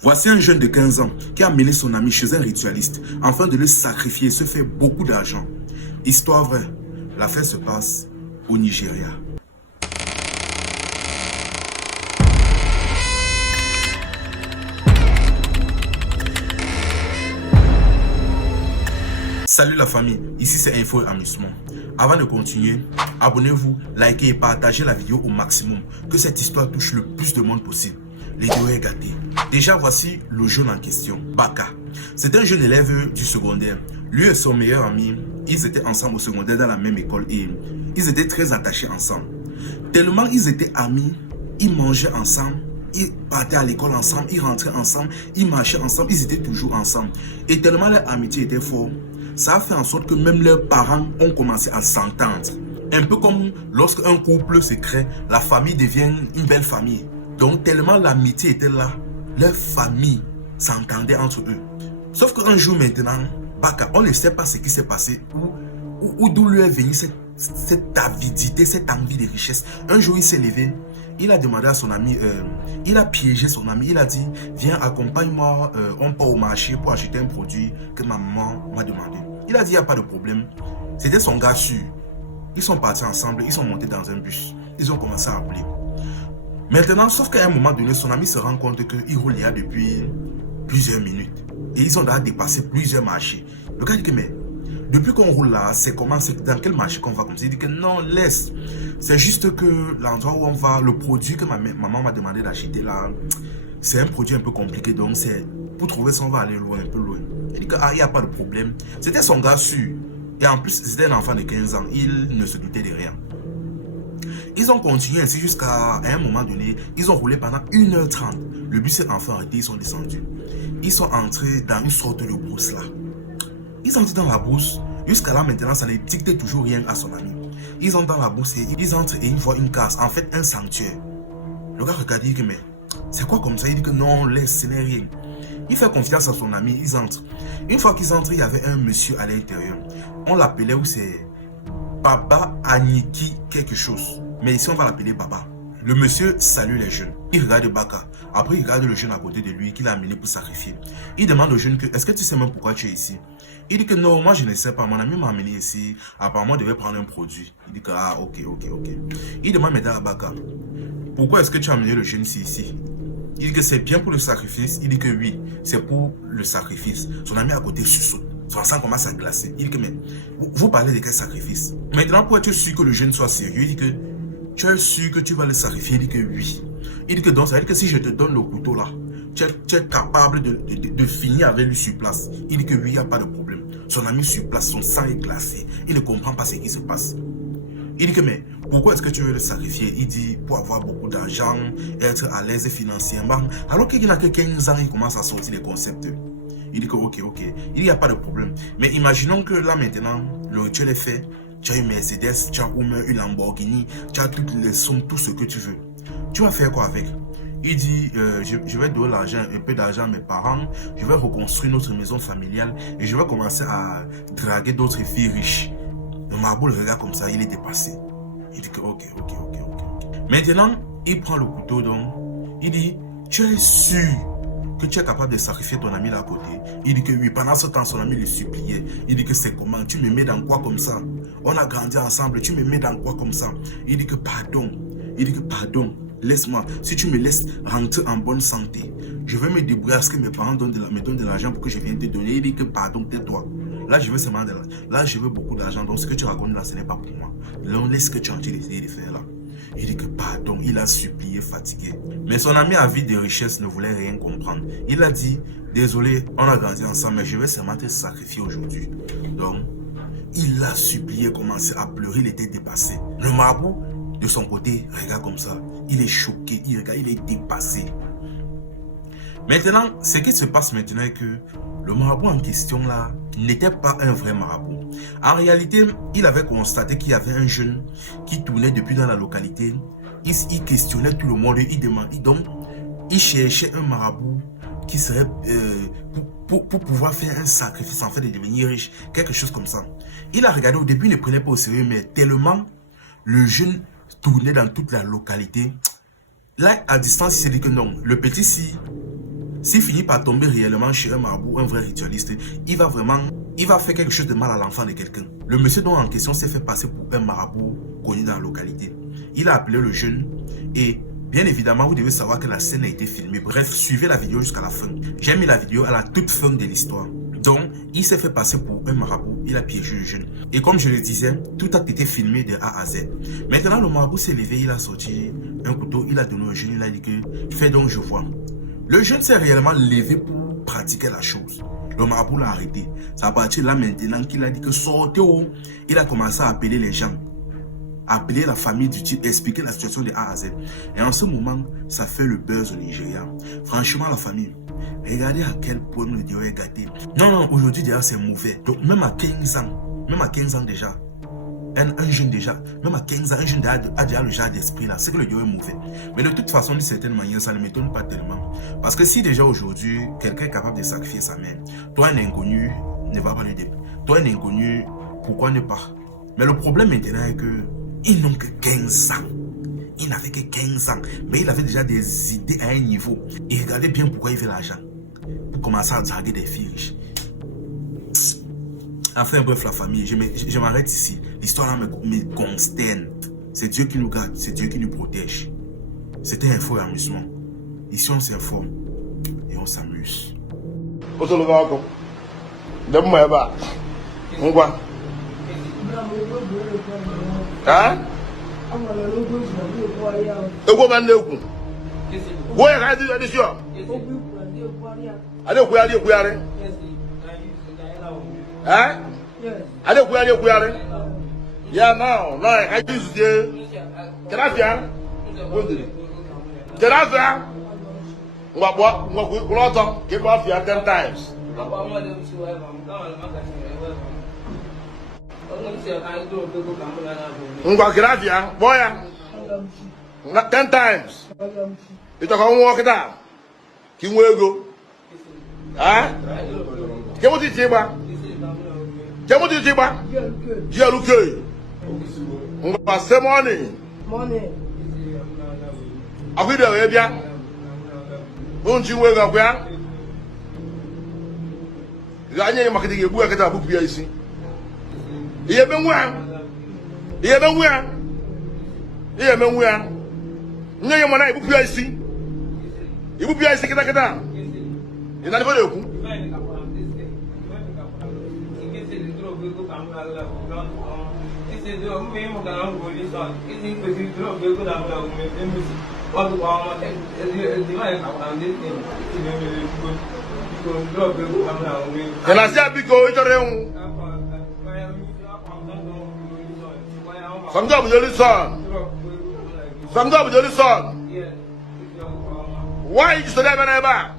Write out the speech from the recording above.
Voici un jeune de 15 ans qui a amené son ami chez un ritualiste afin de le sacrifier et se fait beaucoup d'argent. Histoire vraie, l'affaire se passe au Nigeria. Salut la famille, ici c'est Info et Amusement. Avant de continuer, abonnez-vous, likez et partagez la vidéo au maximum, que cette histoire touche le plus de monde possible. Les deux est gâté. Déjà voici le jeune en question, Baka. C'est un jeune élève du secondaire. Lui et son meilleur ami, ils étaient ensemble au secondaire dans la même école et ils étaient très attachés ensemble. Tellement ils étaient amis, ils mangeaient ensemble, ils partaient à l'école ensemble, ils rentraient ensemble, ils marchaient ensemble, ils étaient toujours ensemble. Et tellement leur amitié était forte, ça a fait en sorte que même leurs parents ont commencé à s'entendre. Un peu comme lorsque un couple se crée, la famille devient une belle famille. Donc tellement l'amitié était là, leur famille s'entendait entre eux. Sauf qu'un jour maintenant, Baka, on ne sait pas ce qui s'est passé ou d'où lui est venue cette avidité, cette envie de richesse. Un jour il s'est levé, il a demandé à son ami, il a piégé son ami, il a dit viens accompagne-moi, on part au marché pour acheter un produit que ma maman m'a demandé. Il a dit il n'y a pas de problème, c'était son gars sûr. Ils sont partis ensemble, ils sont montés dans un bus, ils ont commencé à rouler. Maintenant, sauf qu'à un moment donné, son ami se rend compte qu'il roule là depuis plusieurs minutes. Et ils ont déjà dépassé plusieurs marchés. Le gars dit que mais, depuis qu'on roule là, c'est comment, c'est dans quel marché qu'on va comme ça? Il dit que non, laisse. C'est juste que l'endroit où on va, le produit que maman m'a demandé d'acheter là, c'est un produit un peu compliqué. Donc c'est pour trouver ça, on va aller loin, un peu loin. Il dit que ah, il n'y a pas de problème. C'était son gars sûr. Et en plus, c'était un enfant de 15 ans. Il ne se doutait de rien. Ils ont continué ainsi jusqu'à un moment donné. Ils ont roulé pendant 1h30. Le bus s'est enfin arrêté, ils sont descendus. Ils sont entrés dans une sorte de brousse là. Ils sont entrés dans la brousse. Jusqu'à là maintenant, ça ne dictait toujours rien à son ami. Ils entrent dans la brousse et ils entrent et ils voient une case. En fait, un sanctuaire. Le gars regarde et dit que mais c'est quoi comme ça? Il dit que non, laisse, ce n'est rien. Il fait confiance à son ami, ils entrent. Une fois qu'ils entrent, il y avait un monsieur à l'intérieur. On l'appelait où c'est Baba Aniki quelque chose. Mais ici, on va l'appeler Baba. Le monsieur salue les jeunes. Il regarde Baka. Après, il regarde le jeune à côté de lui qu'il a amené pour sacrifier. Il demande au jeune que, est-ce que tu sais même pourquoi tu es ici? Il dit que non, moi je ne sais pas. Mon ami m'a amené ici. Apparemment, il devait prendre un produit. Il dit que, ah, ok. Il demande maintenant à Baka, pourquoi est-ce que tu as amené le jeune ici? Il dit que c'est bien pour le sacrifice. Il dit que oui, c'est pour le sacrifice. Son ami à côté surssaute. Son sang commence à glacer. Il dit que, mais, vous parlez de quel sacrifice? Maintenant, pour être sûr que le jeune soit sérieux, il dit que, tu es sûr que tu vas le sacrifier? Il dit que oui. Il dit que donc, ça veut dire que si je te donne le couteau là, tu es capable de finir avec lui sur place. Il dit que oui, il n'y a pas de problème. Son ami sur place, son sang est glacé. Il ne comprend pas ce qui se passe. Il dit que mais, pourquoi est-ce que tu veux le sacrifier? Il dit pour avoir beaucoup d'argent, être à l'aise financièrement. Alors qu'il n'a que 15 ans, il commence à sortir les concepts. Il dit que ok. Il n'y a pas de problème. Mais imaginons que là maintenant, le rituel est fait. Tu as une Mercedes, tu as une Lamborghini, tu as toutes les sommes, tout ce que tu veux. Tu vas faire quoi avec? Il dit, je vais donner l'argent, un peu d'argent à mes parents, je vais reconstruire notre maison familiale et je vais commencer à draguer d'autres filles riches. Le marabout le regarde comme ça, il est dépassé. Il dit que ok. Maintenant, il prend le couteau donc, il dit, tu es sûr que tu es capable de sacrifier ton ami là à côté? Il dit que oui. Pendant ce temps, son ami le suppliait. Il dit que c'est comment? Tu me mets dans quoi comme ça? On a grandi ensemble, tu me mets dans quoi comme ça? Il dit que pardon. Laisse-moi. Si tu me laisses rentrer en bonne santé, je vais me débrouiller à ce que mes parents me donnent de l'argent pour que je vienne te donner. Il dit que pardon, tais-toi. Là, je veux seulement de l'argent. Là, je veux beaucoup d'argent. Donc, ce que tu racontes là, ce n'est pas pour moi. Là, laisse ce que tu es en train d'essayer de faire là. Il dit que pardon, il a supplié fatigué. Mais son ami avide de richesse ne voulait rien comprendre. Il a dit, désolé, on a grandi ensemble, mais je vais seulement te sacrifier aujourd'hui. Donc, il a supplié, commencé à pleurer, il était dépassé. Le marabout, de son côté, regarde comme ça. Il est choqué, il regarde, il est dépassé. Maintenant, ce qui se passe maintenant est que le marabout en question là n'était pas un vrai marabout. En réalité, il avait constaté qu'il y avait un jeune qui tournait depuis dans la localité. Il questionnait tout le monde, il demandait. Donc, il cherchait un marabout qui serait pour pouvoir faire un sacrifice en fait de devenir riche, quelque chose comme ça. Il a regardé au début, il ne prenait pas au sérieux, mais tellement le jeune tournait dans toute la localité. Là, à distance, il s'est dit que non, le petit si S'il finit par tomber réellement chez un marabout, un vrai ritualiste, il va faire quelque chose de mal à l'enfant de quelqu'un. Le monsieur dont en question s'est fait passer pour un marabout connu dans la localité. Il a appelé le jeune et bien évidemment, vous devez savoir que la scène a été filmée. Bref, suivez la vidéo jusqu'à la fin. J'ai mis la vidéo à la toute fin de l'histoire. Donc, il s'est fait passer pour un marabout. Il a piégé le jeune. Et comme je le disais, tout a été filmé de A à Z. Maintenant, le marabout s'est levé, il a sorti un couteau, il a donné au jeune, il a dit que fais donc je vois. Le jeune s'est réellement levé pour pratiquer la chose. Le marabout l'a arrêté. C'est à partir de là maintenant qu'il a dit que sortez où. Il a commencé à appeler les gens. Appeler la famille du type, expliquer la situation de A à Z. Et en ce moment, ça fait le buzz au Nigeria. Franchement, la famille, regardez à quel point le Dieu est gâté. Non, aujourd'hui d'ailleurs c'est mauvais. Donc même à 15 ans déjà, un jeune déjà, même à 15 ans, un jeune a déjà le genre d'esprit là, c'est que le Dieu est mauvais. Mais de toute façon, d'une certaine manière, ça ne m'étonne pas tellement. Parce que si déjà aujourd'hui, quelqu'un est capable de sacrifier sa mère, toi un inconnu ne va pas le dire. Toi un inconnu, pourquoi ne pas? Mais le problème maintenant est que ils n'ont que 15 ans. Il n'avait que 15 ans. Mais il avait déjà des idées à un niveau. Et regardez bien pourquoi il veut l'argent. Pour commencer à draguer des filles riches. Enfin bref la famille, je m'arrête ici. L'histoire là me consterne. C'est Dieu qui nous garde, c'est Dieu qui nous protège. C'était Info et Amusement. Ici on s'informe et on s'amuse. Hein? Ego man neku. Wo ya ka di sure. Ale ku yare. Hein? Ale ku yare. Yeah, now I use the Grafia. Grafia. Ngwa ke ba fia 10 times. Ngwa Grafia, boy. 10 times. Ito ka walk down. Ki nwe ego. Ah? Ke mo ti ba? Ke mo ti ba? Jeluke. Ngwa say morning. Morning. Agudo e bia. Unji nwe ego kwa. Ya nye makiti ge bu akata bu bia isi. Iye benwa. Nye mo na ibu bia isi. Ibu bia isi kita. Ina ni fo leku. Ela se abiko itoreu. Samja bu joli son. Why you study ba na ba?